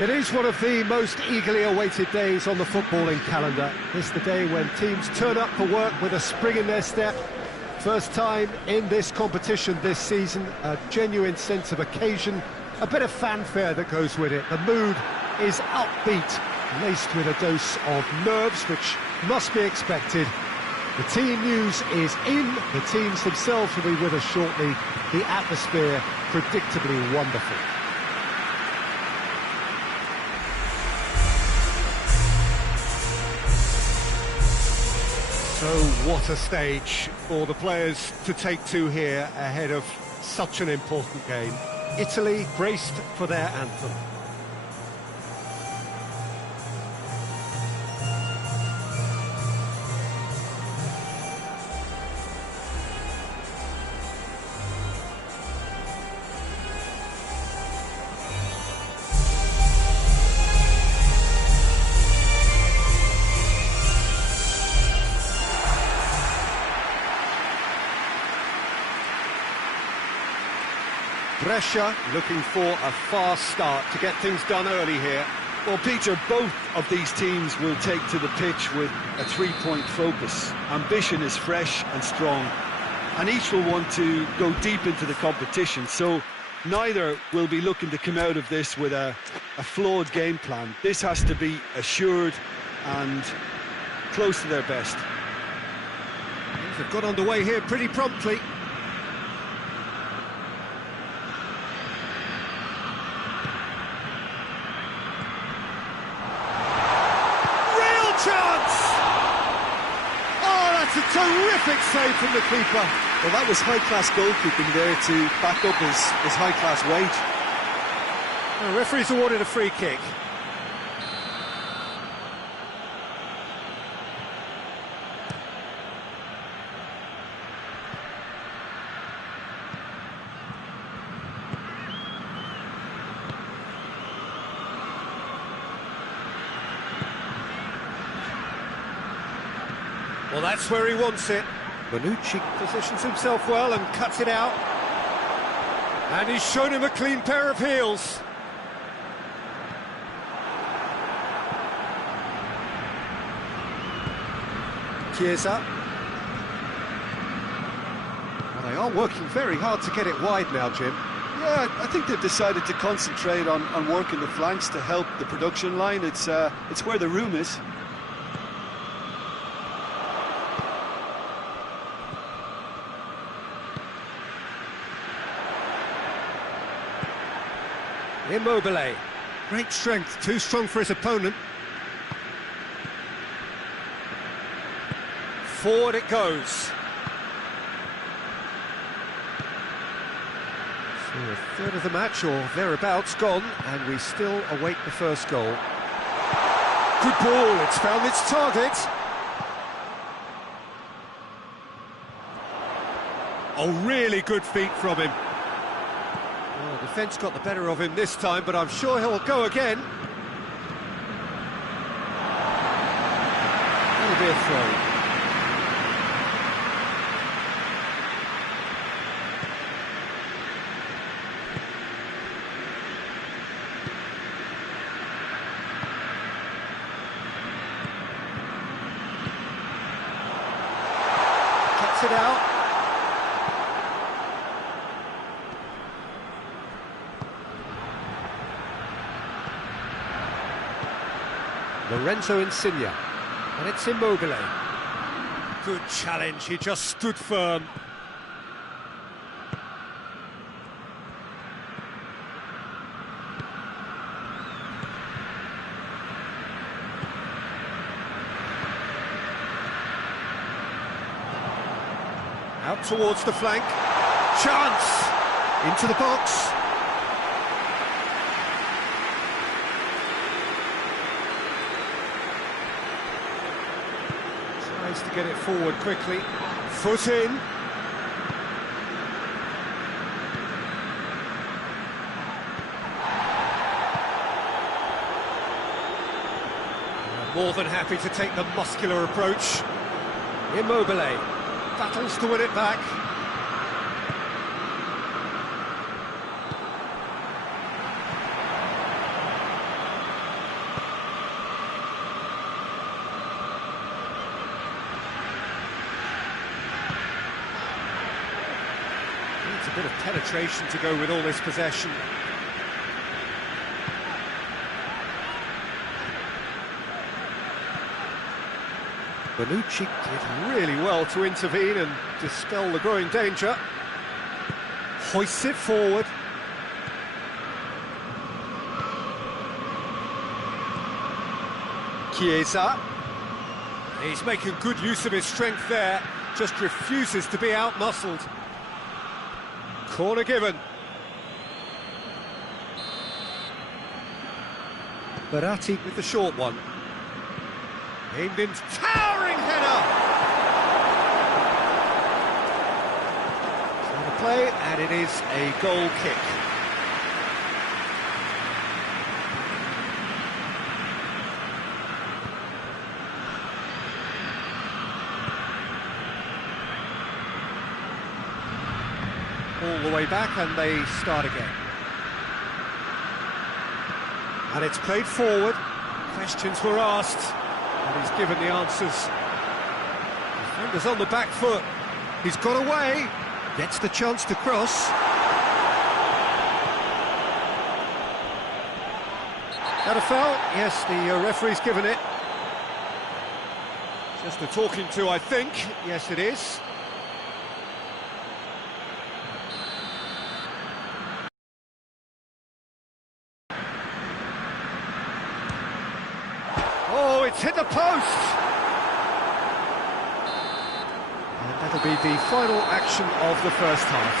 It is one of the most eagerly awaited days on the footballing calendar. It's the day when teams turn up for work with a spring in their step. First time in this competition this season, a genuine sense of occasion, a bit of fanfare that goes with it. The mood is upbeat, laced with a dose of nerves, which must be expected. The team news is in, the teams themselves will be with us shortly. The atmosphere predictably wonderful. So what a stage for the players to take to here ahead of such an important game. Italy braced for their anthem. Brescia looking for a fast start to get things done early here. Well, Peter, both of these teams will take to the pitch with a three-point focus. Ambition is fresh and strong, and each will want to go deep into the competition, so neither will be looking to come out of this with a flawed game plan. This has to be assured and close to their best. Things have got underway here pretty promptly. It's a terrific save from the keeper. Well, that was high-class goalkeeping there to back up his high-class wage. The referee's awarded a free kick. Well, that's where he wants it. Bonucci positions himself well and cuts it out. And he's shown him a clean pair of heels. Chiesa. Well, they are working very hard to get it wide now, Jim. Yeah, I think they've decided to concentrate on working the flanks to help the production line. It's where the room is. Immobile. Great strength, too strong for his opponent. Forward it goes. So a third of the match, or thereabouts, gone, and we still await the first goal. Good ball, it's found its target. Oh, really good feet from him. Well, the defence got the better of him this time, but I'm sure he'll go again. That'll be a throw. Cuts it out. Lorenzo Insigne, and it's Immobile. Good challenge, he just stood firm. Out towards the flank. Chance! Into the box. Tries to get it forward quickly. Foot in. More than happy to take the muscular approach. Immobile battles to win it back. bit of penetration to go with all this possession. Bonucci did really well to intervene and dispel the growing danger. Hoists it forward. Chiesa. He's making good use of his strength there, just refuses to be outmuscled. Corner given. Verratti with the short one. Aimed into towering header! On the play, and it is a goal kick. All the way back, and they start again. And it's played forward. Questions were asked, and he's given the answers. Defender's on the back foot. He's got away. Gets the chance to cross. That a foul? Yes, the referee's given it. Just a talking to, I think. Yes, it is. Oh, it's hit the post! And that'll be the final action of the first half.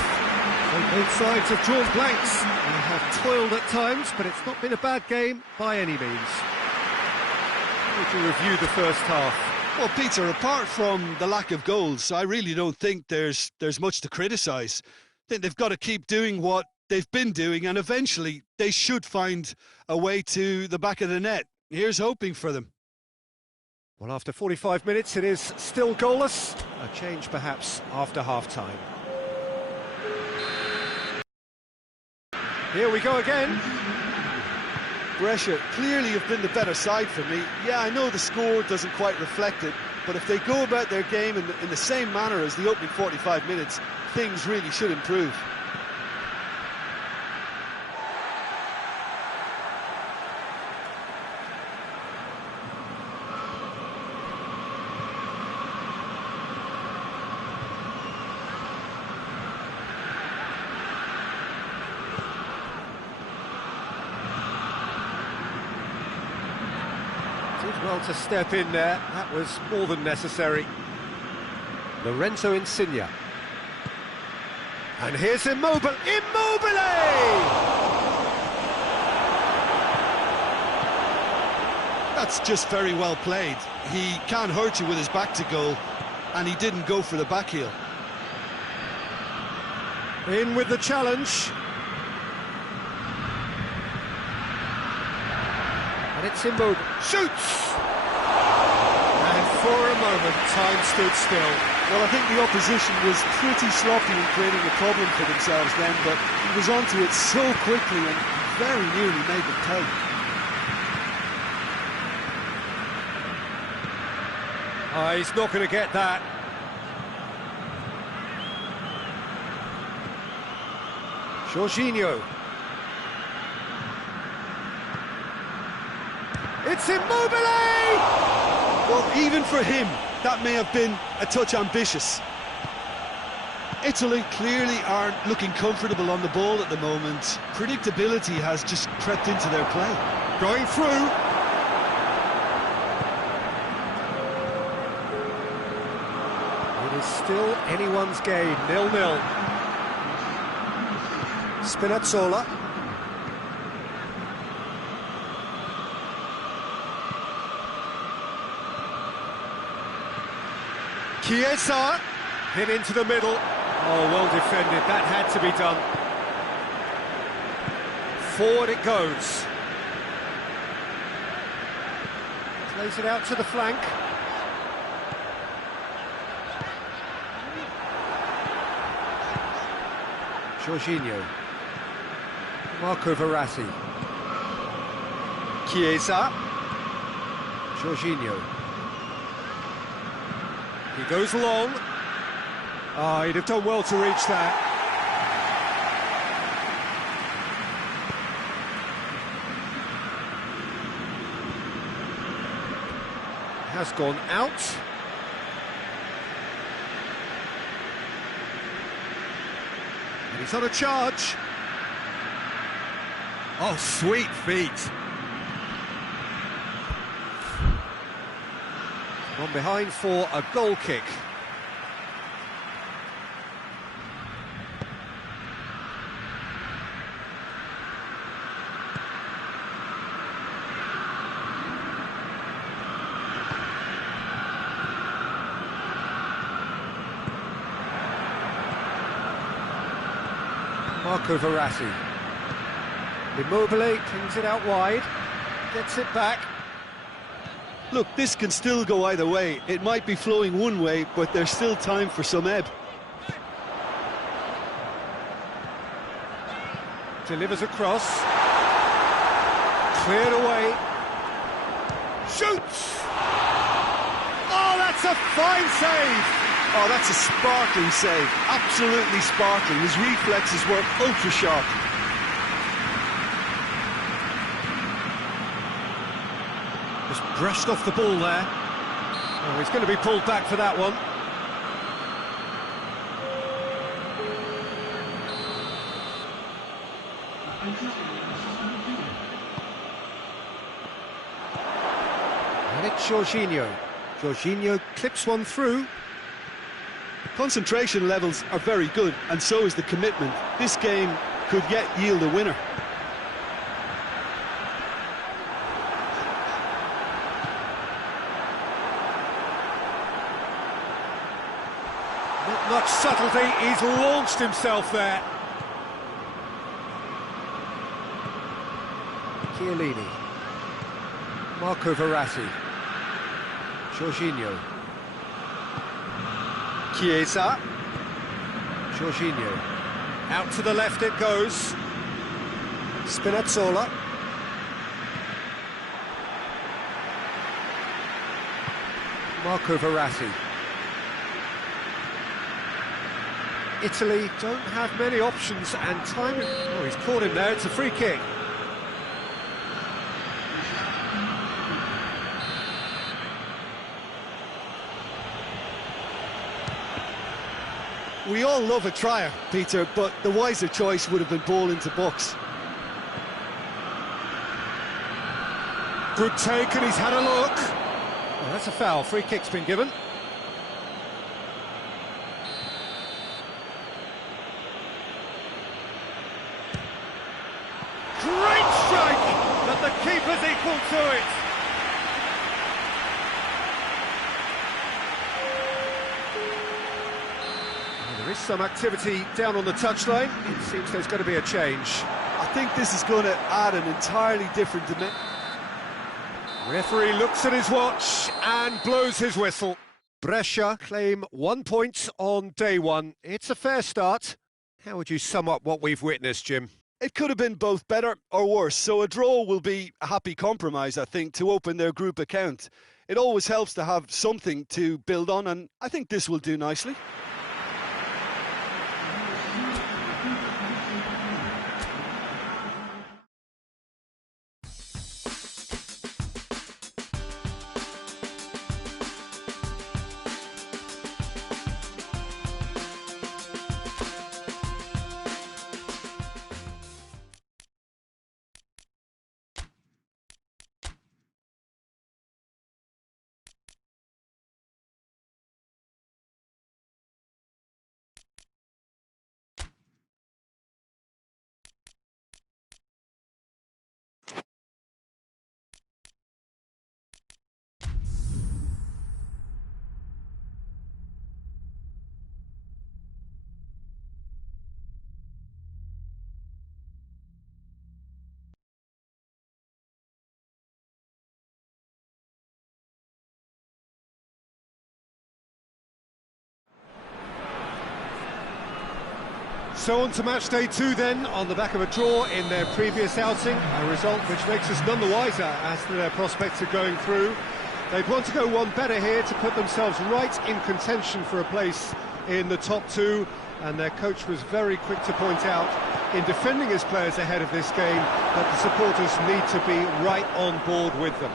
So both sides have drawn blanks and have toiled at times, but it's not been a bad game by any means. How would you review the first half? Well, Peter, apart from the lack of goals, I really don't think there's much to criticise. I think they've got to keep doing what they've been doing, and eventually they should find a way to the back of the net. Here's hoping for them. Well, after 45 minutes, it is still goalless. A change, perhaps, after half-time. Here we go again. Brescia clearly have been the better side for me. Yeah, I know the score doesn't quite reflect it, but if they go about their game in the same manner as the opening 45 minutes, things really should improve. Did well to step in there, that was more than necessary. Lorenzo Insigne. And here's Immobile. That's just very well played. He can hurt you with his back to goal, and he didn't go for the back heel. In with the challenge. And it's Immobile. Shoots! And for a moment, time stood still. Well, I think the opposition was pretty sloppy in creating a problem for themselves then, but he was onto it so quickly and very nearly made them pay. Oh, he's not going to get that. Jorginho. It's Immobile! Well, even for him, that may have been a touch ambitious. Italy clearly aren't looking comfortable on the ball at the moment. Predictability has just crept into their play. Going through. It is still anyone's game, 0-0. Spinazzola. Chiesa, hit into the middle. Oh, well defended, that had to be done. Forward it goes. Plays it out to the flank. Jorginho. Marco Verratti. Chiesa. Jorginho. He goes long. Oh, he'd have done well to reach that. has gone out. And he's on a charge. Oh, sweet feet. On behind for a goal kick. Marco Verratti. Immobile pings it out wide, gets it back. Look, this can still go either way. It might be flowing one way, but there's still time for some ebb. Delivers a cross. Cleared away. Shoots! Oh, that's a fine save! Oh, that's a sparkling save. Absolutely sparkling. His reflexes were ultra sharp. Just brushed off the ball there. Oh, he's going to be pulled back for that one. And it's Jorginho. Jorginho clips one through. The concentration levels are very good, and so is the commitment. This game could yet yield a winner. Not much subtlety, he's launched himself there. Chiellini. Marco Verratti. Jorginho. Chiesa. Jorginho. Out to the left it goes. Spinazzola. Marco Verratti. Italy don't have many options and time... Oh, he's caught him there, it's a free kick. We all love a trier, Peter, but the wiser choice would have been ball into box. Good take, and he's had a look. Oh, that's a foul. Free kick's been given. Great strike, but the keeper's equal to it. There is some activity down on the touchline. It seems there's going to be a change. I think this is going to add an entirely different dimension. Referee looks at his watch and blows his whistle. Brescia claim 1 point on day one. It's a fair start. How would you sum up what we've witnessed, Jim? It could have been both better or worse, so a draw will be a happy compromise, I think, to open their group account. It always helps to have something to build on, and I think this will do nicely. So on to match day two then, on the back of a draw in their previous outing, a result which makes us none the wiser as to their prospects of going through. They'd want to go one better here to put themselves right in contention for a place in the top two, and their coach was very quick to point out, in defending his players ahead of this game, that the supporters need to be right on board with them.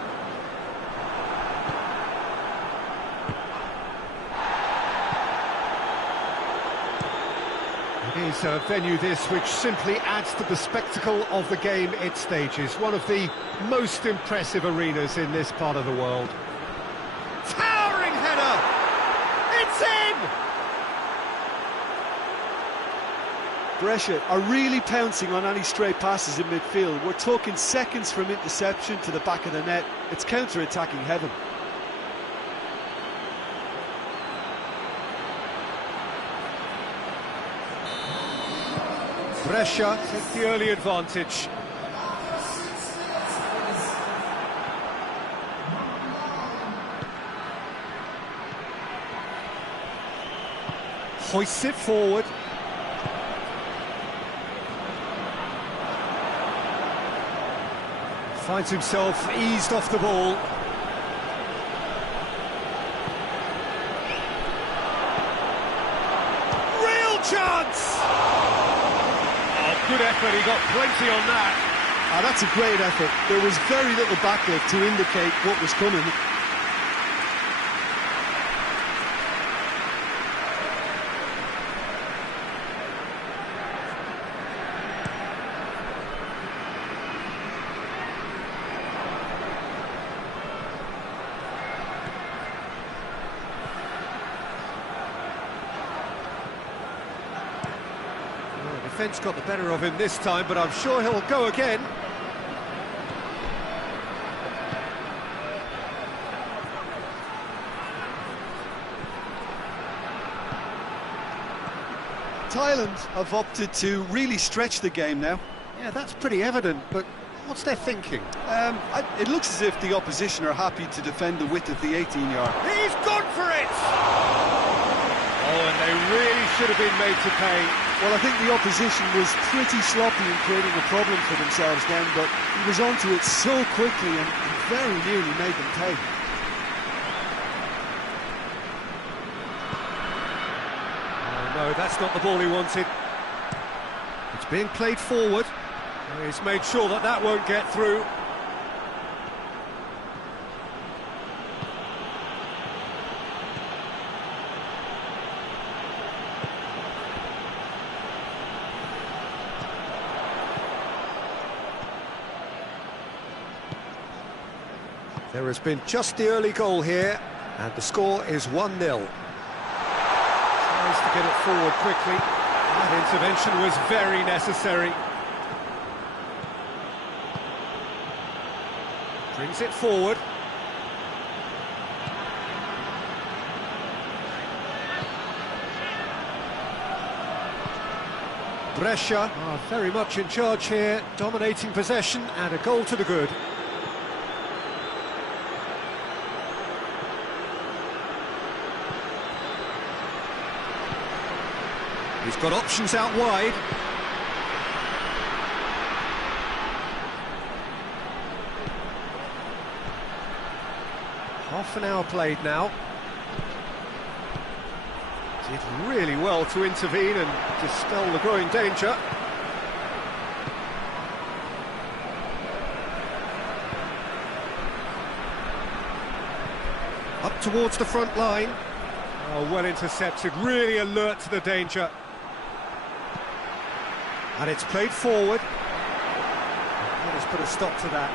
Is a venue this which simply adds to the spectacle of the game it stages. One of the most impressive arenas in this part of the world. Towering header! It's in! Brescia are really pouncing on any stray passes in midfield. We're talking seconds from interception to the back of the net. It's counter-attacking heaven. Brescia take the early advantage. Hoists it forward. Finds himself eased off the ball. Real chance! Good effort, he got plenty on that. That's a great effort. There was very little backlift to indicate what was coming. Defence got the better of him this time, but I'm sure he'll go again. Thailand have opted to really stretch the game now. Yeah, that's pretty evident, but what's their thinking? It looks as if the opposition are happy to defend the width of the 18-yard. He's gone for it! Oh, and they really should have been made to pay. Well, I think the opposition was pretty sloppy in creating a problem for themselves then, but he was onto it so quickly and very nearly made them pay. Oh, no, that's not the ball he wanted. It's being played forward. He's made sure that that won't get through. There has been just the early goal here, and the score is 1-0. Tries to get it forward quickly. That intervention was very necessary. Brings it forward. Brescia are very much in charge here, dominating possession, and a goal to the good. He's got options out wide. Half an hour played now. Did really well to intervene and dispel the growing danger. Up towards the front line. Oh, well intercepted, really alert to the danger. And it's played forward. Let us put a stop to that.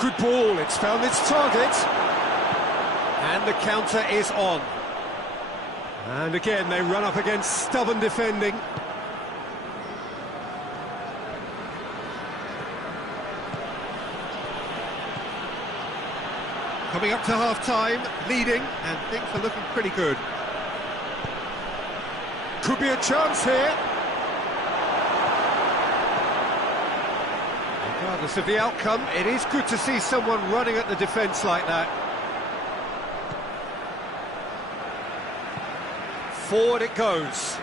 Good ball, it's found its target. And the counter is on. And again, they run up against stubborn defending. Coming up to half-time, leading, and things are looking pretty good. Could be a chance here. Regardless of the outcome, it is good to see someone running at the defence like that. Forward it goes.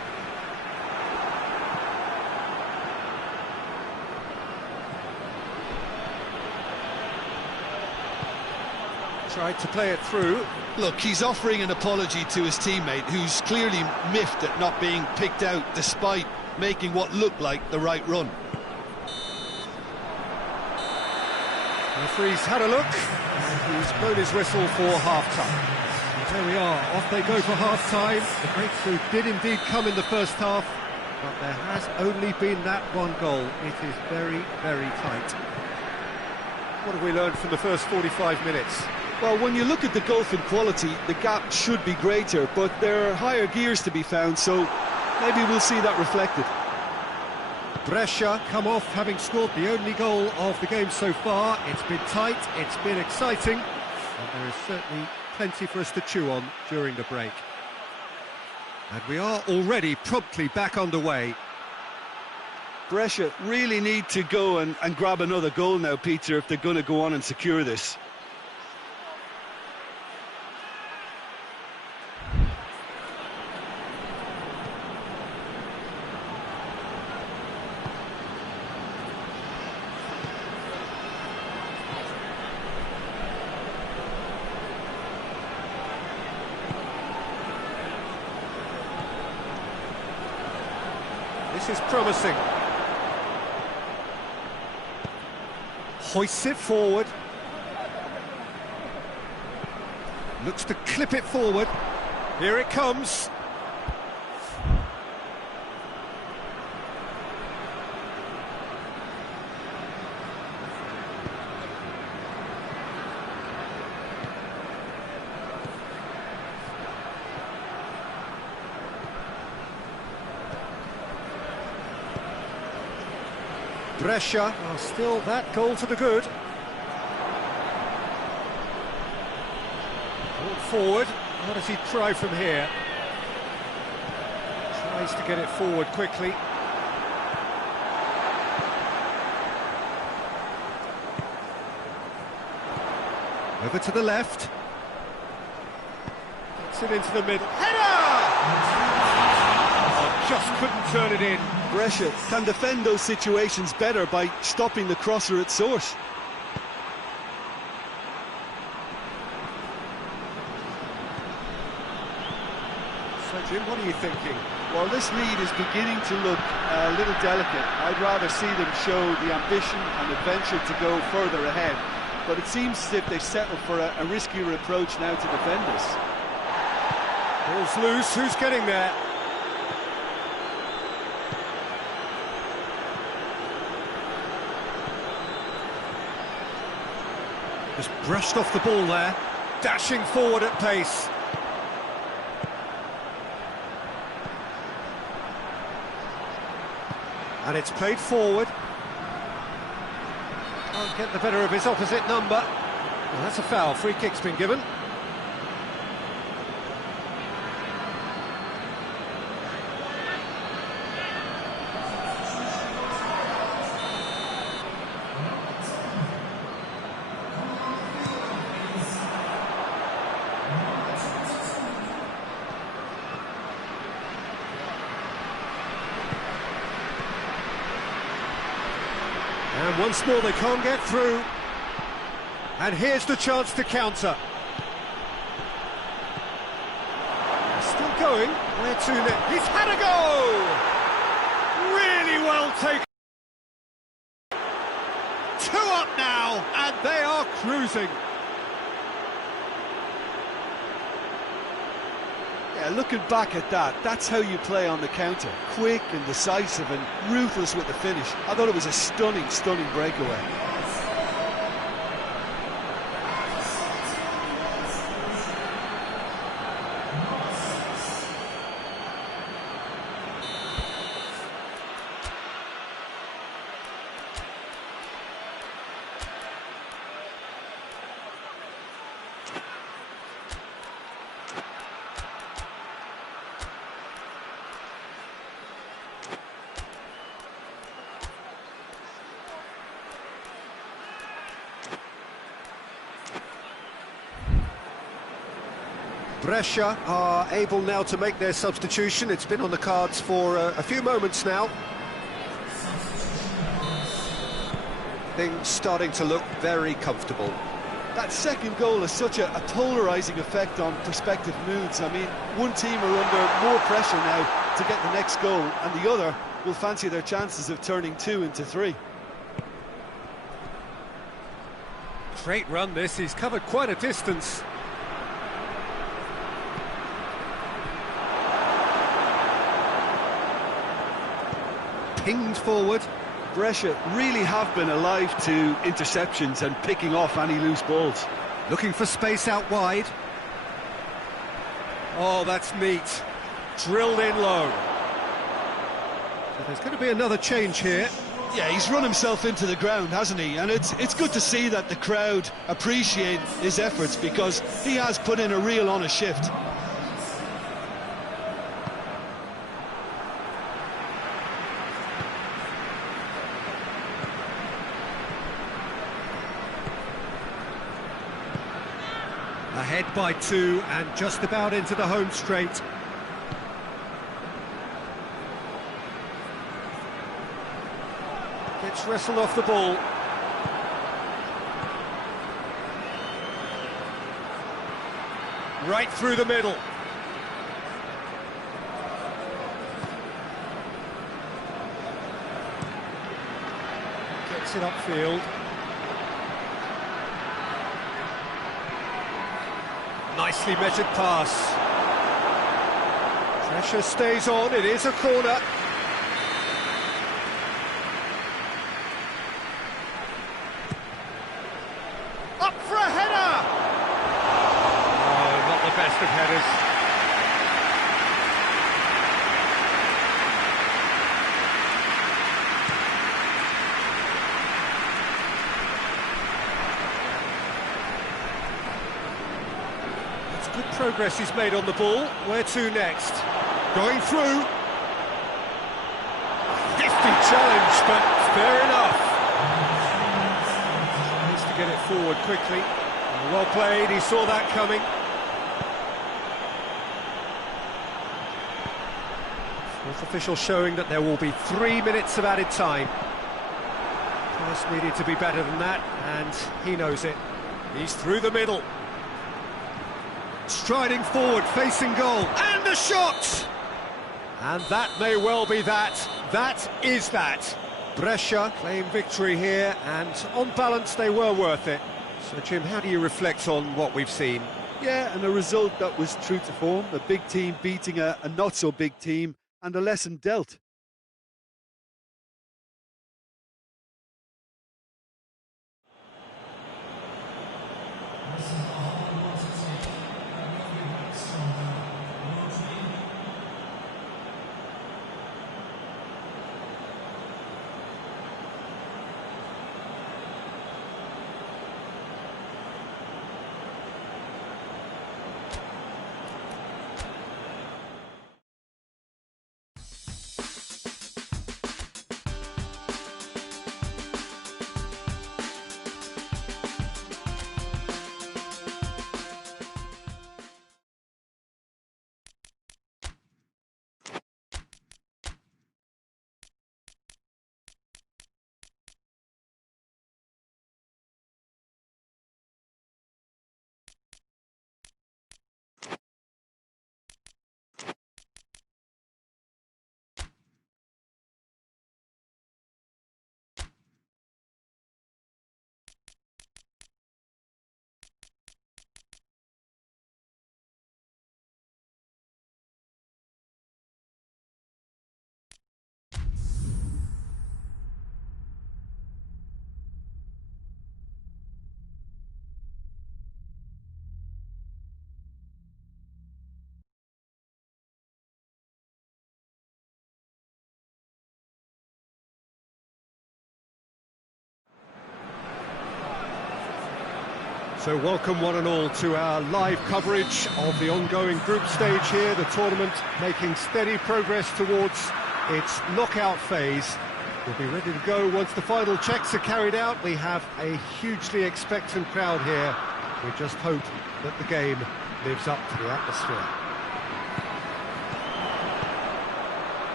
Tried to play it through. Look, he's offering an apology to his teammate, who's clearly miffed at not being picked out despite making what looked like the right run. The referee's had a look, and he's blown his whistle for half-time. There we are, off they go for half-time. The breakthrough did indeed come in the first half, but there has only been that one goal. It is very, very tight. What have we learned from the first 45 minutes? Well, when you look at the gulf in quality, the gap should be greater, but there are higher gears to be found, so maybe we'll see that reflected. Brescia come off having scored the only goal of the game so far. It's been tight, it's been exciting, and there is certainly plenty for us to chew on during the break. And we are already promptly back underway. Brescia really need to go and grab another goal now, Peter, if they're going to go on and secure this. This is promising. Hoists it forward. Looks to clip it forward. Here it comes. Brescia are still that goal to the good. Ball forward. What does he try from here? Tries to get it forward quickly. Over to the left. Gets it into the middle. Header! Oh, just couldn't turn it in. Brescia can defend those situations better by stopping the crosser at source. So Jim, what are you thinking? Well, this lead is beginning to look a little delicate. I'd rather see them show the ambition and adventure to go further ahead. But it seems as if they settle for a riskier approach now to defend this. Ball's loose, who's getting there? Just brushed off the ball there, dashing forward at pace. And it's played forward. Can't get the better of his opposite number. Well, that's a foul, free kick's been given. And once more they can't get through. And here's the chance to counter. Still going. Where to next? He's had a go! Really well taken. 2 up now, and they are cruising. Yeah, looking back at that, that's how you play on the counter. Quick and decisive and ruthless with the finish. I thought it was a stunning, stunning breakaway. Brescia are able now to make their substitution. It's been on the cards for a few moments now. Things starting to look very comfortable. That second goal has such a polarising effect on prospective moods. I mean, one team are under more pressure now to get the next goal, and the other will fancy their chances of turning 2 into 3. Great run this, he's covered quite a distance. pinged forward. Brescia really have been alive to interceptions and picking off any loose balls. Looking for space out wide. Oh, that's neat. Drilled in low. So there's going to be another change here. Yeah, he's run himself into the ground, hasn't he? And it's good to see that the crowd appreciate his efforts, because he has put in a real honest shift. Ahead by 2 and just about into the home straight. Gets wrestled off the ball. Right through the middle. Gets it upfield. Nicely measured pass. Pressure stays on, it is a corner. Up for a header! Oh, not the best of headers. Good progress he's made on the ball. Where to next? Going through. Hefty challenge, but fair enough. Needs to get it forward quickly. Well played, he saw that coming. Fourth official showing that there will be 3 minutes of added time. Pass needed to be better than that, and he knows it. He's through the middle. Striding forward, facing goal, and a shot! And that may well be that. That is that. Brescia claim victory here, and on balance they were worth it. So Jim, how do you reflect on what we've seen? Yeah, and a result that was true to form. A big team beating a not-so-big team, and a lesson dealt. So welcome one and all to our live coverage of the ongoing group stage here, the tournament making steady progress towards its knockout phase. We'll be ready to go once the final checks are carried out. We have a hugely expectant crowd here. We just hope that the game lives up to the atmosphere.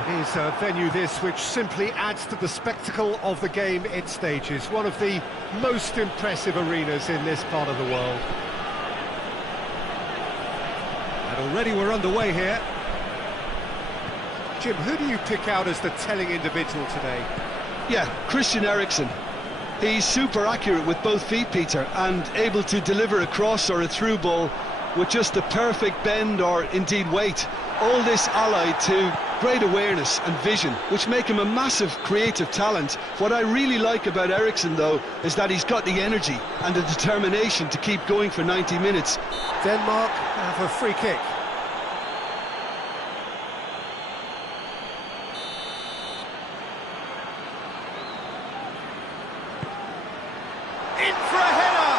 It is a venue this which simply adds to the spectacle of the game it stages. One of the most impressive arenas in this part of the world. And already we're underway here. Jim, who do you pick out as the telling individual today? Yeah, Christian Eriksen. He's super accurate with both feet, Peter, and able to deliver a cross or a through ball with just the perfect bend or indeed weight. All this allied to great awareness and vision, which make him a massive creative talent. What I really like about Eriksen, though, is that he's got the energy and the determination to keep going for 90 minutes. Denmark have a free kick. In for a header!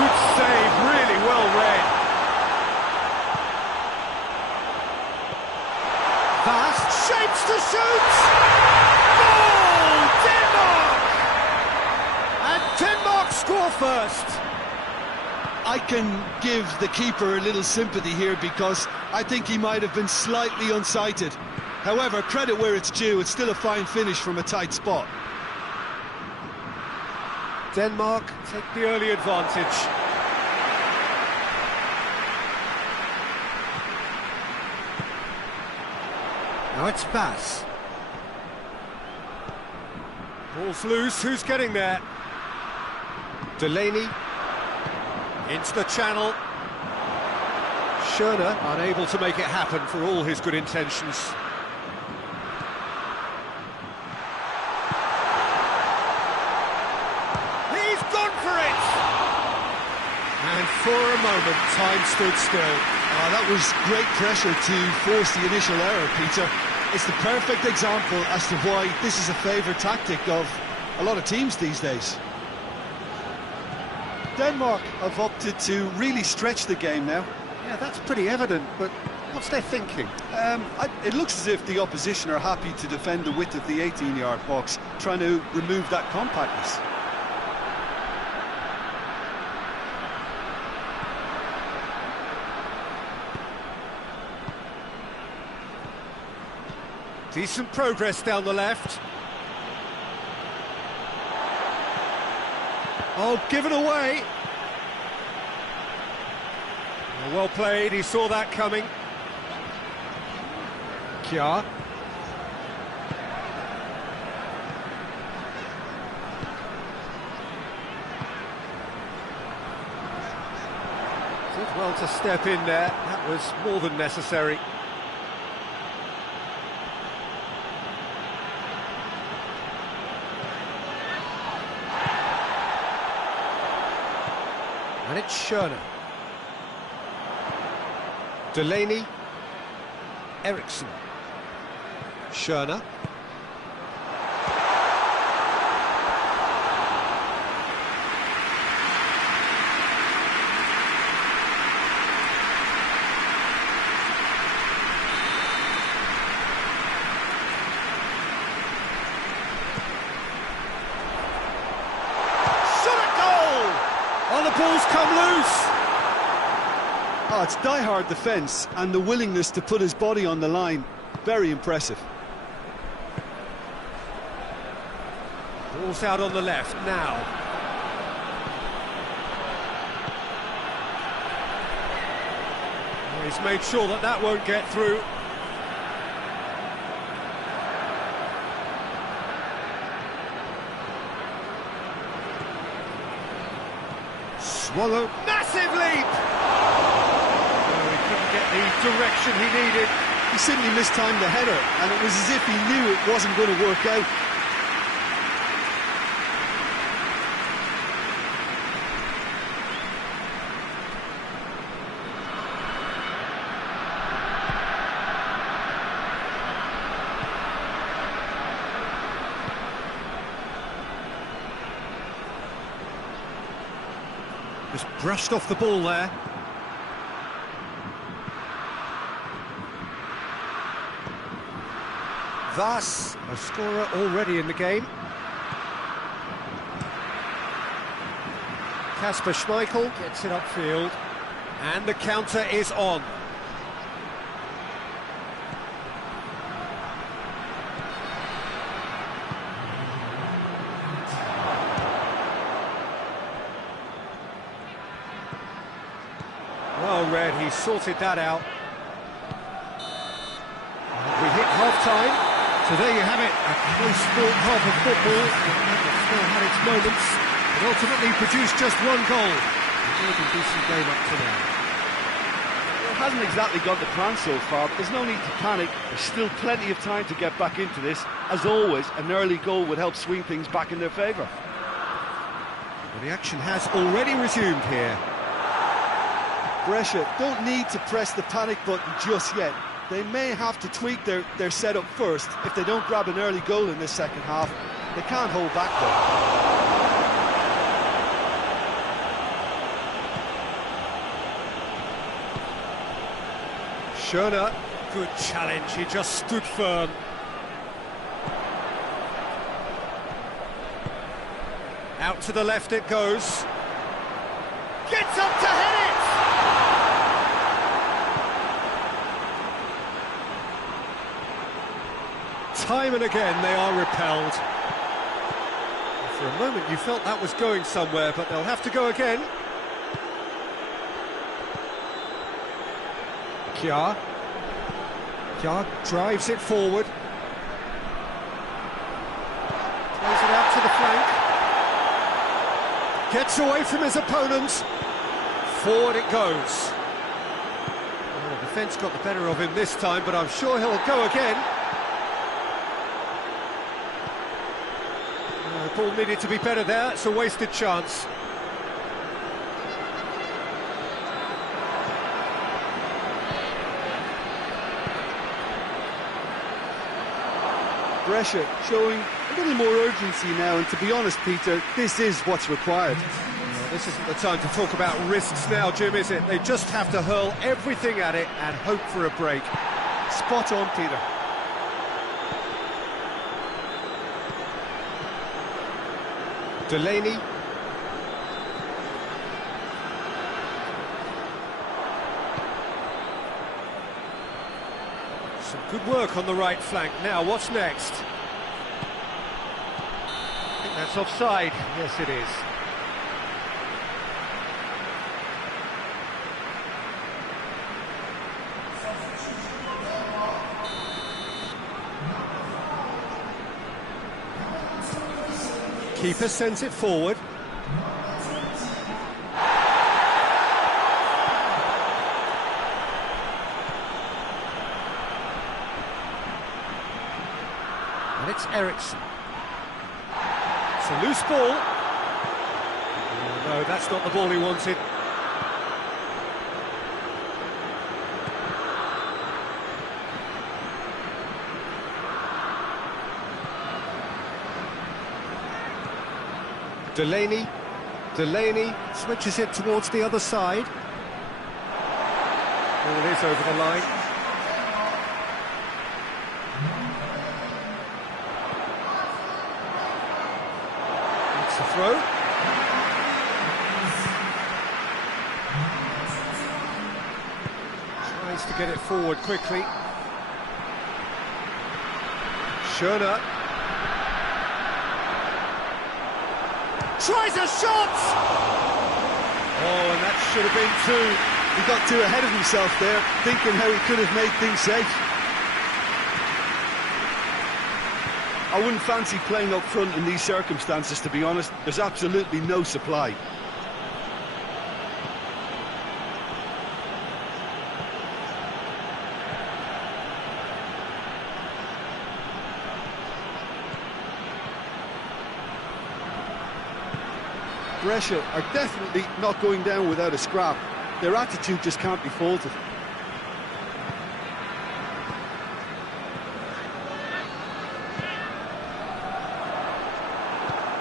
Good save, really well read. Fast, shapes to shoot! Goal! Denmark! And Denmark score first. I can give the keeper a little sympathy here because I think he might have been slightly unsighted. However, credit where it's due, it's still a fine finish from a tight spot. Denmark take the early advantage. Now it's Pes. Ball's loose, who's getting there? Delaney. Into the channel. Schöne unable to make it happen for all his good intentions. He's gone for it! And for a moment, time stood still. That was great pressure to force the initial error, Peter. It's the perfect example as to why this is a favourite tactic of a lot of teams these days. Denmark have opted to really stretch the game now. Yeah, that's pretty evident, but what's their thinking? It looks as if the opposition are happy to defend the width of the 18-yard box, trying to remove that compactness. Decent progress down the left. Oh, given away. Well played, he saw that coming. Kjær. Did well to step in there, that was more than necessary. And it's Schöne. Delaney. Eriksen. Schöne. Oh, the ball's come loose! Oh, it's die-hard defence and the willingness to put his body on the line. Very impressive. Ball's out on the left now. Oh, he's made sure that that won't get through. Swallow, massive leap! Oh, he couldn't get the direction he needed. He simply mistimed the header, and it was as if he knew it wasn't going to work out. Just brushed off the ball there. Thus, a scorer already in the game. Kasper Schmeichel gets it upfield. And the counter is on. Well read, he sorted that out. We hit half-time, so there you have it, a close-fought half of football. It still had its moments, but ultimately produced just one goal. A really decent game up to now. hasn't exactly got the plan so far, but there's no need to panic. There's still plenty of time to get back into this. As always, an early goal would help swing things back in their favour. Well, the action has already resumed here. Brescia don't need to press the panic button just yet. They may have to tweak their setup first. If they don't grab an early goal in this second half, they can't hold back though. Schöner, good challenge, he just stood firm. Out to the left it goes. Gets up to hit it! Time and again they are repelled. For a moment you felt that was going somewhere, but they'll have to go again. Kjaer drives it forward. Plays it out to the flank. Gets away from his opponents. Forward it goes. Well, the defence got the better of him this time, but I'm sure he'll go again. The ball needed to be better there. It's a wasted chance. Brescia showing a little more urgency now, and to be honest, Peter, this is what's required. Well, this isn't the time to talk about risks now, Jim, is it? They just have to hurl everything at it and hope for a break. Spot on, Peter. Delaney. Some good work on the right flank. Now, what's next? I think that's offside. Yes, it is. Keeper sends it forward. And it's Eriksson. It's a loose ball. Oh, no, that's not the ball he wanted. Delaney switches it towards the other side. Ball is over the line. It's the throw. Tries to get it forward quickly. Schöner. Tries a shot! Oh, and that should have been two. He got too ahead of himself there, thinking how he could have made things safe. I wouldn't fancy playing up front in these circumstances, to be honest. There's absolutely no supply. Brescia are definitely not going down without a scrap. Their attitude just can't be faulted.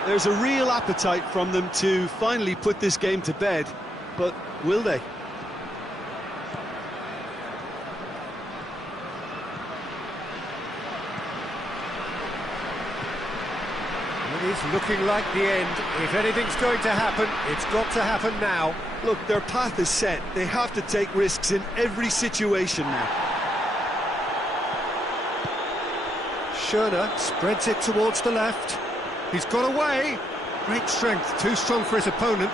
There's a real appetite from them to finally put this game to bed, but will they? It is looking like the end. If anything's going to happen, it's got to happen now. Look, their path is set. They have to take risks in every situation now. Schöner spreads it towards the left. He's got away. Great strength, too strong for his opponent.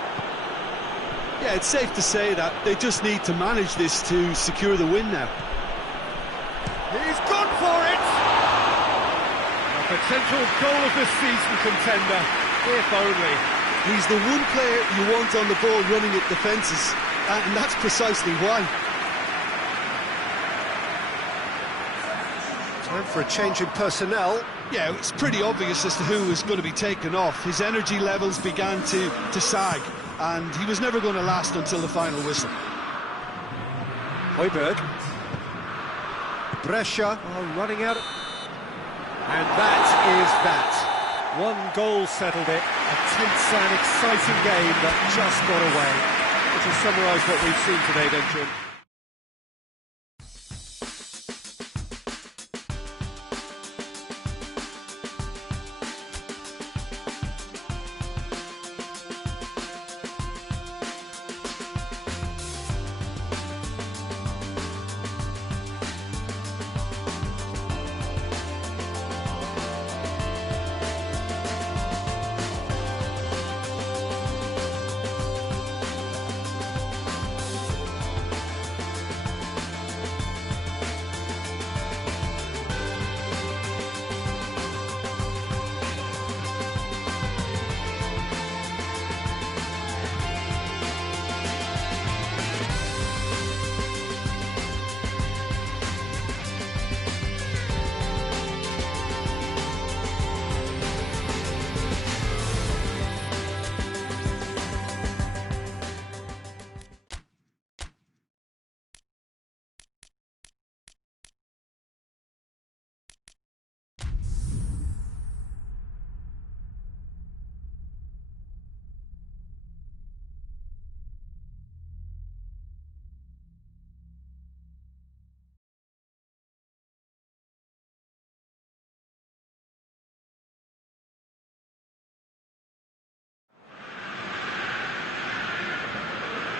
Yeah, it's safe to say that they just need to manage this to secure the win now. He's gone for it! Potential goal of the season contender, if only. He's the one player you want on the ball running at defences, and that's precisely why. Time for a change in personnel. Yeah, it's pretty obvious as to who was going to be taken off. His energy levels began to sag, and he was never going to last until the final whistle. Højbjerg. Brescia are running out. And that is that. One goal settled it. A tense and exciting game that just got away. Which will summarise what we've seen today, then, Jim.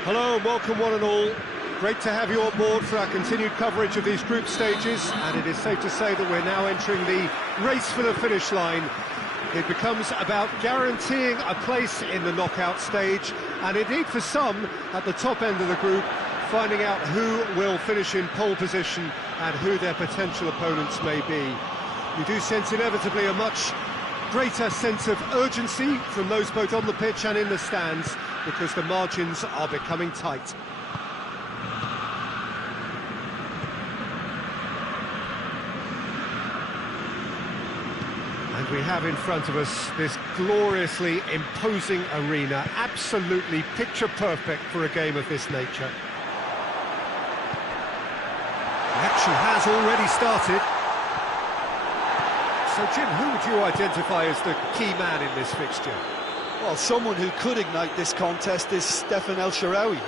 Hello and welcome one and all. Great to have you on board for our continued coverage of these group stages, and it is safe to say that we're now entering the race for the finish line. It becomes about guaranteeing a place in the knockout stage, and indeed for some at the top end of the group, finding out who will finish in pole position and who their potential opponents may be. You do sense inevitably a much greater sense of urgency from those both on the pitch and in the stands, because the margins are becoming tight. And we have in front of us this gloriously imposing arena, absolutely picture perfect for a game of this nature. The action has already started. So Jim, who would you identify as the key man in this fixture? Well, someone who could ignite this contest is Stefan El Shaarawy.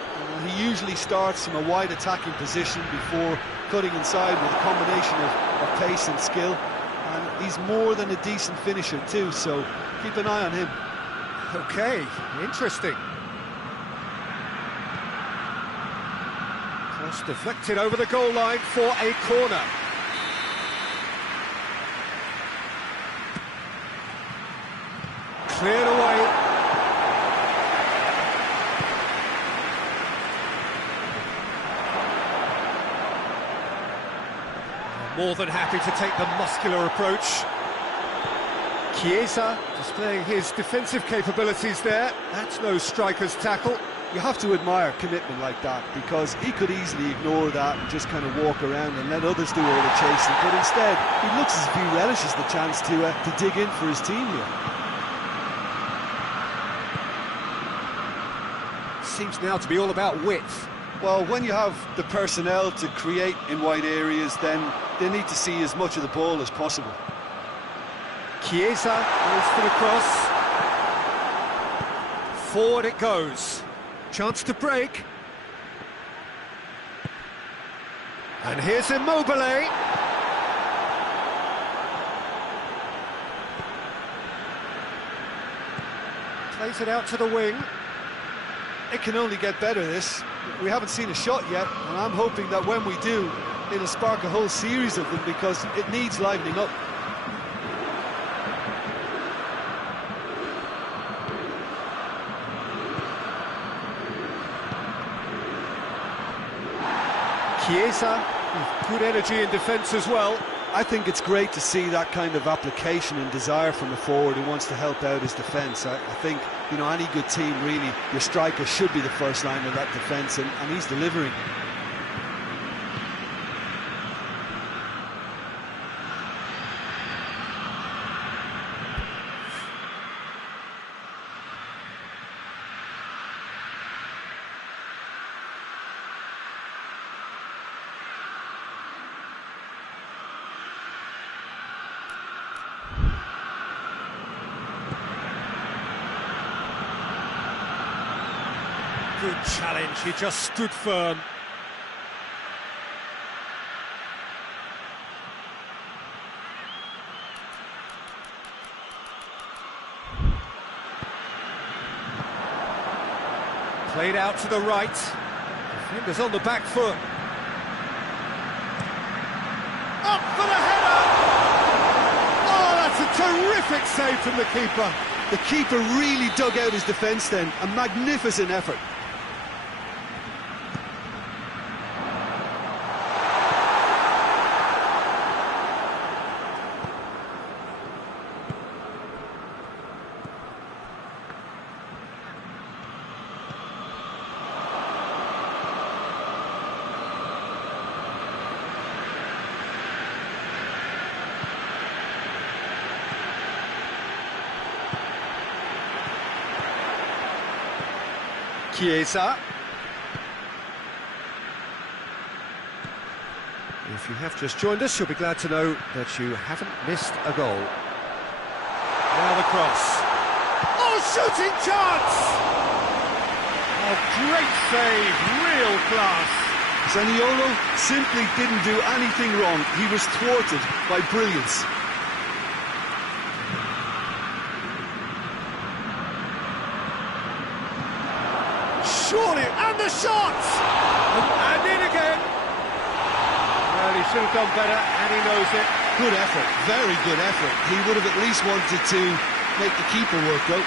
He usually starts from a wide attacking position before cutting inside with a combination of pace and skill. And he's more than a decent finisher too, so keep an eye on him. Okay, interesting. Cross deflected over the goal line for a corner. Cleared away. More than happy to take the muscular approach. Chiesa displaying his defensive capabilities there. That's no striker's tackle. You have to admire commitment like that, because he could easily ignore that and just kind of walk around and let others do all the chasing, but instead he looks as if he relishes the chance to dig in for his team here. Seems now to be all about width. Well, when you have the personnel to create in wide areas, then they need to see as much of the ball as possible. Chiesa goes for the cross. Forward it goes. Chance to break. And here's Immobile. Plays it out to the wing. It can only get better, this. We haven't seen a shot yet, and I'm hoping that when we do, it'll spark a whole series of them, because it needs livening up. Chiesa, with good energy in defence as well. I think it's great to see that kind of application and desire from a forward who wants to help out his defence. I think, you know, any good team, really, your striker should be the first line of that defence, and he's delivering. Good challenge, he just stood firm. Played out to the right. Defenders on the back foot. Up for the header! Oh, that's a terrific save from the keeper. The keeper really dug out his defence then. A magnificent effort. Chiesa. If you have just joined us, you'll be glad to know that you haven't missed a goal. Now the cross. Oh, shooting chance! Oh, great save, real class. Zaniolo simply didn't do anything wrong. He was thwarted by brilliance. Surely, and the shot! And in again! Well, he should have done better, and he knows it. Good effort, very good effort. He would have at least wanted to make the keeper work though.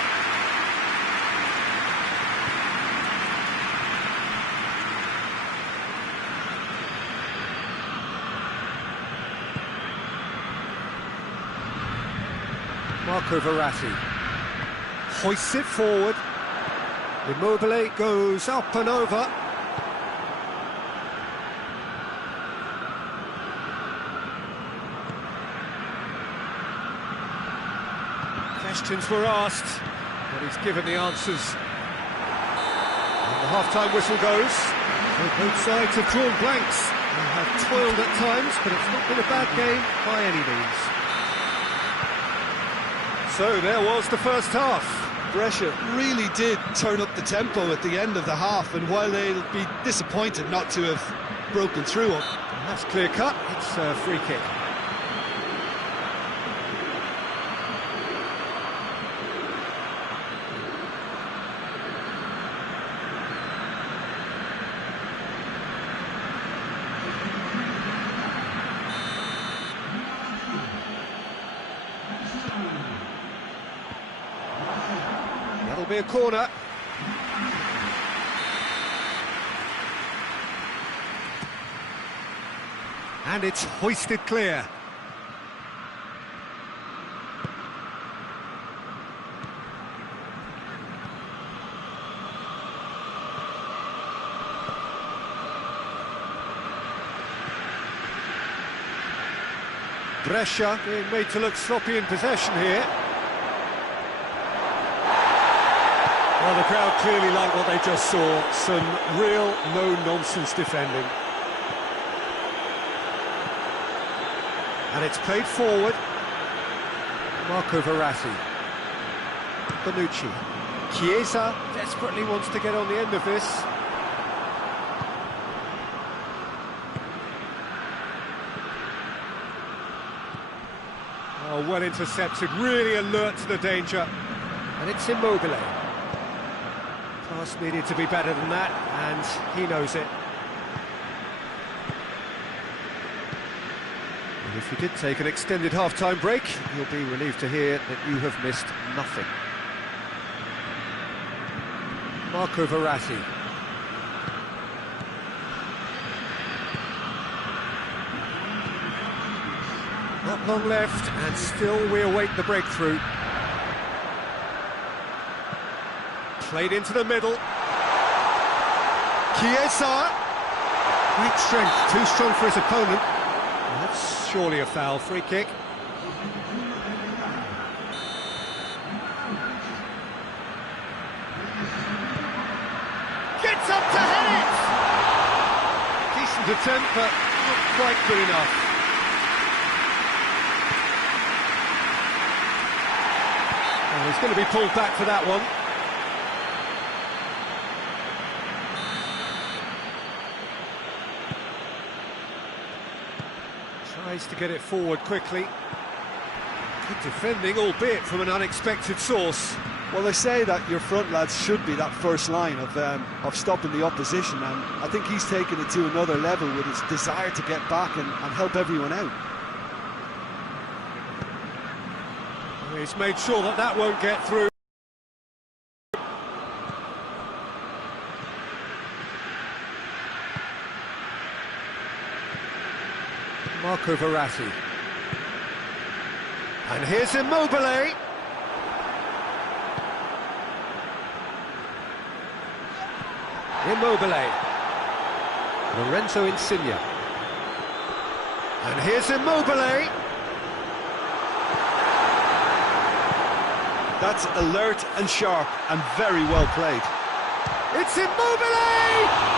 Marco Verratti hoists it forward. Immobile goes up and over. Questions were asked, but he's given the answers. And the half-time whistle goes. Both sides have drawn blanks. They have toiled at times, but it's not been a bad game by any means. So there was the first half. Brescia really did turn up the tempo at the end of the half, and while they'll be disappointed not to have broken through it. That's clear cut, it's a free kick. That'll be a corner. And it's hoisted clear. Brescia being made to look sloppy in possession here. Well, the crowd clearly like what they just saw. Some real no-nonsense defending. And it's played forward. Marco Verratti. Bonucci. Chiesa desperately wants to get on the end of this. Oh, well intercepted, really alert to the danger. And it's Immobile. Pass needed to be better than that, and he knows it. And if you did take an extended half-time break, you'll be relieved to hear that you have missed nothing. Marco Verratti. Not long left, and still we await the breakthrough. Played into the middle. Chiesa. Great strength, too strong for his opponent. That's surely a foul. Free kick. Gets up to head it! Decent attempt, but not quite good enough. Oh, he's going to be pulled back for that one. Space to get it forward quickly. Good defending, albeit from an unexpected source. Well, they say that your front lads should be that first line of stopping the opposition, and I think he's taken it to another level with his desire to get back and help everyone out. He's made sure that that won't get through. Marco Verratti. And here's Immobile. Immobile. Lorenzo Insigne. And here's Immobile. That's alert and sharp and very well played. It's Immobile!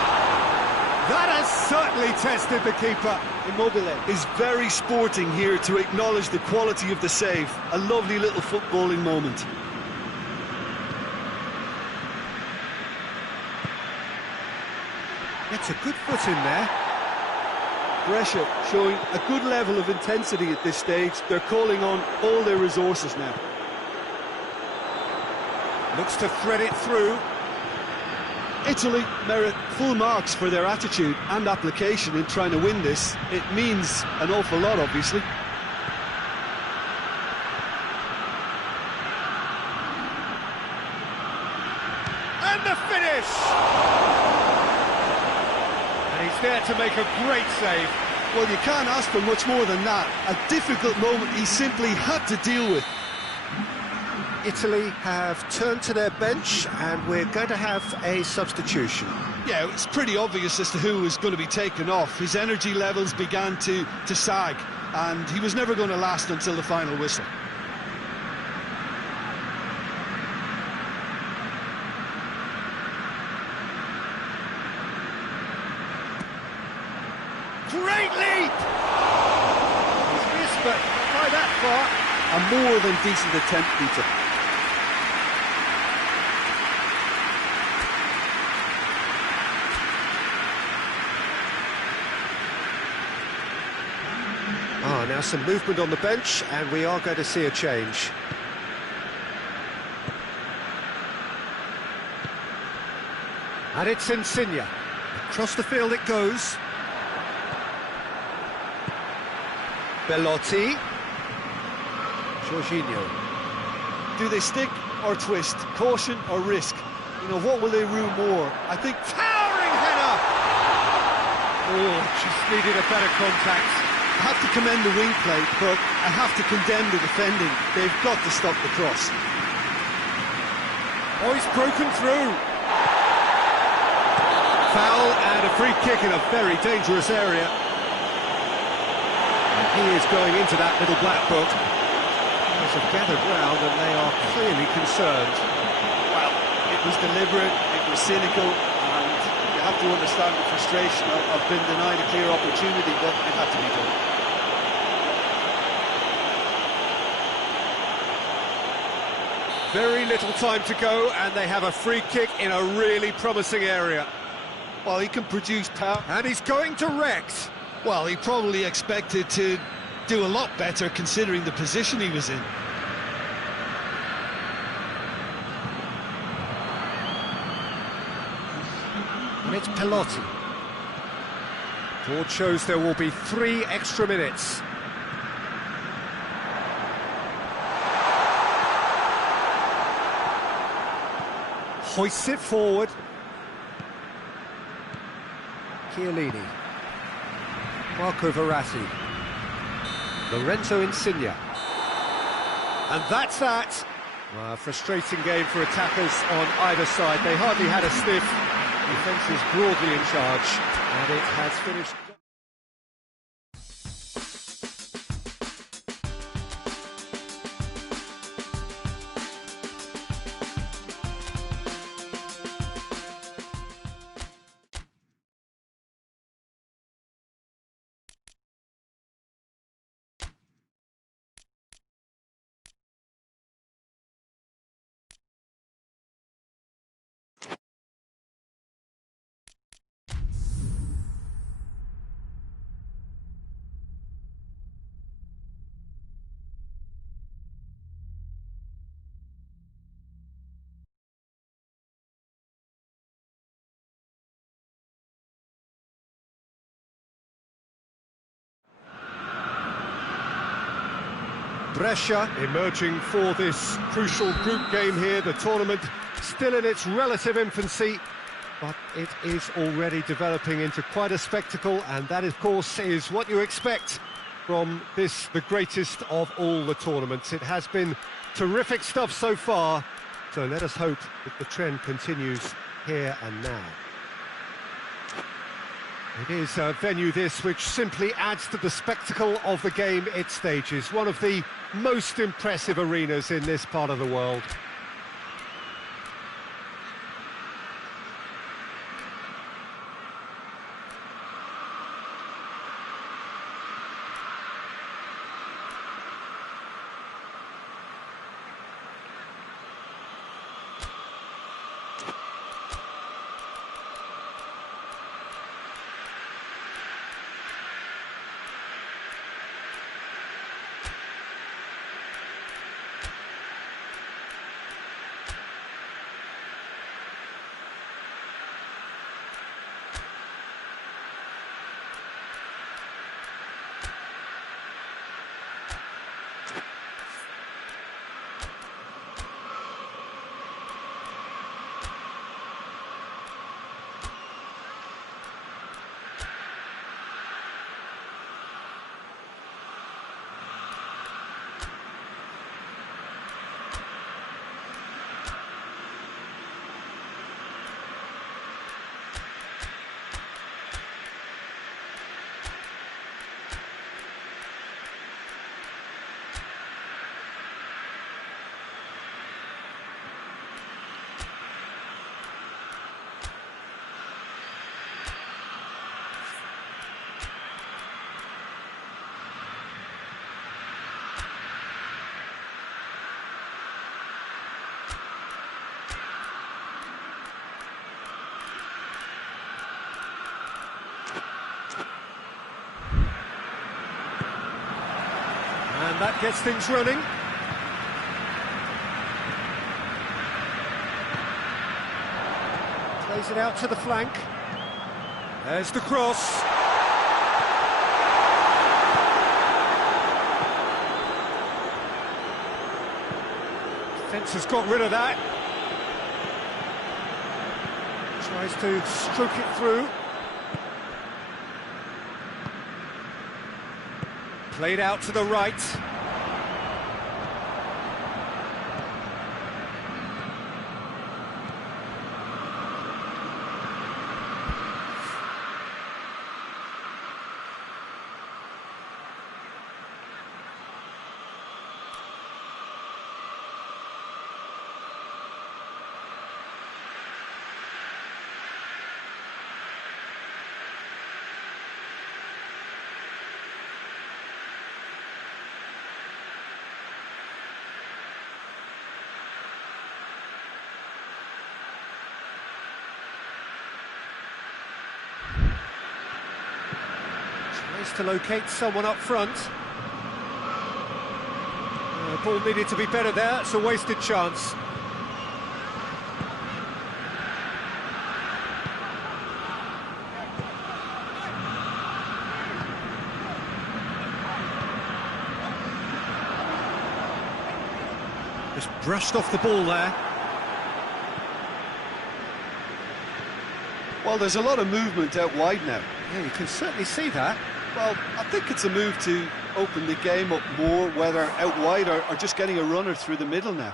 That has certainly tested the keeper. Immobile is very sporting here to acknowledge the quality of the save. A lovely little footballing moment. Gets a good foot in there. Brescia showing a good level of intensity at this stage. They're calling on all their resources now. Looks to thread it through. Italy merit full marks for their attitude and application in trying to win this. It means an awful lot, obviously. And the finish! And he's there to make a great save. Well, you can't ask for much more than that. A difficult moment he simply had to deal with. Italy have turned to their bench, and we're going to have a substitution. Yeah, it's pretty obvious as to who was going to be taken off. His energy levels began to sag, and he was never going to last until the final whistle. Great leap! He's missed, but by that far. A more than decent attempt, Peter. Now some movement on the bench, and we are going to see a change. And it's Insigne. Across the field it goes. Belotti. Jorginho. Do they stick or twist? Caution or risk? You know, what will they rue more? I think... Towering header! Oh, just needed a better contact. I have to commend the wing play, but I have to condemn the defending. They've got to stop the cross. Oh, he's broken through. Foul and a free kick in a very dangerous area. And he is going into that little black book. There's a gathered round and they are clearly concerned. Well, it was deliberate, it was cynical, and you have to understand the frustration of being denied a clear opportunity, but it had to be done. Very little time to go, and they have a free kick in a really promising area. Well, he can produce power. And he's going to Rex. Well, he probably expected to do a lot better considering the position he was in. And it's Pelotti. Board shows there will be 3 extra minutes. Hoists it forward. Chiellini. Marco Verratti. Lorenzo Insigne. And that's that. Well, a frustrating game for attackers on either side. They hardly had a sniff. Defence is broadly in charge, and it has finished. Brescia emerging for this crucial group game here. The tournament still in its relative infancy, but it is already developing into quite a spectacle, and that, of course, is what you expect from this, the greatest of all the tournaments. It has been terrific stuff so far, so let us hope that the trend continues here and now. It is a venue, this, which simply adds to the spectacle of the game it stages. One of the most impressive arenas in this part of the world. And that gets things running. Plays it out to the flank. There's the cross. Defence has got rid of that. Tries to stroke it through. Played out to the right. To locate someone up front. Ball needed to be better there, it's a wasted chance. Just brushed off the ball there. Well, there's a lot of movement out wide now. Yeah, you can certainly see that. Well, I think it's a move to open the game up more, whether out wide or just getting a runner through the middle now.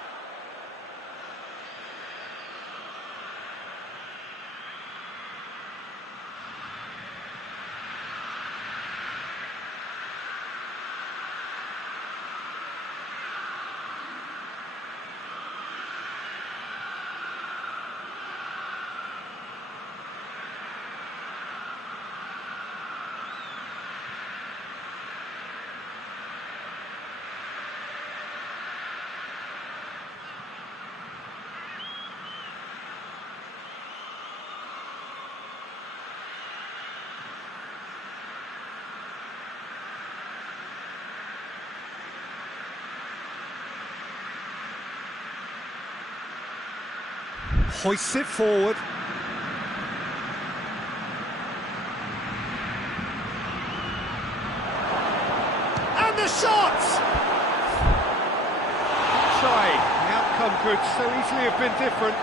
Hoists it forward. And the shot! offside. The outcome could so easily have been different.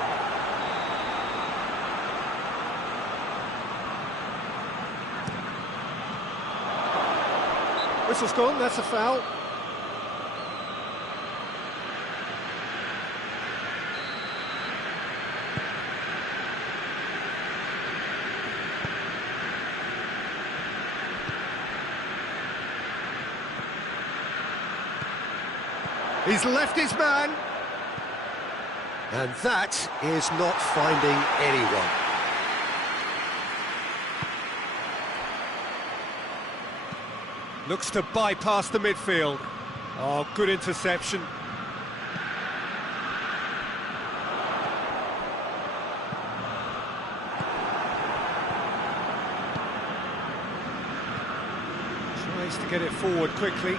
Whistle's gone, that's a foul. He's left his man. And that is not finding anyone. Looks to bypass the midfield. Oh, good interception. Tries to get it forward quickly.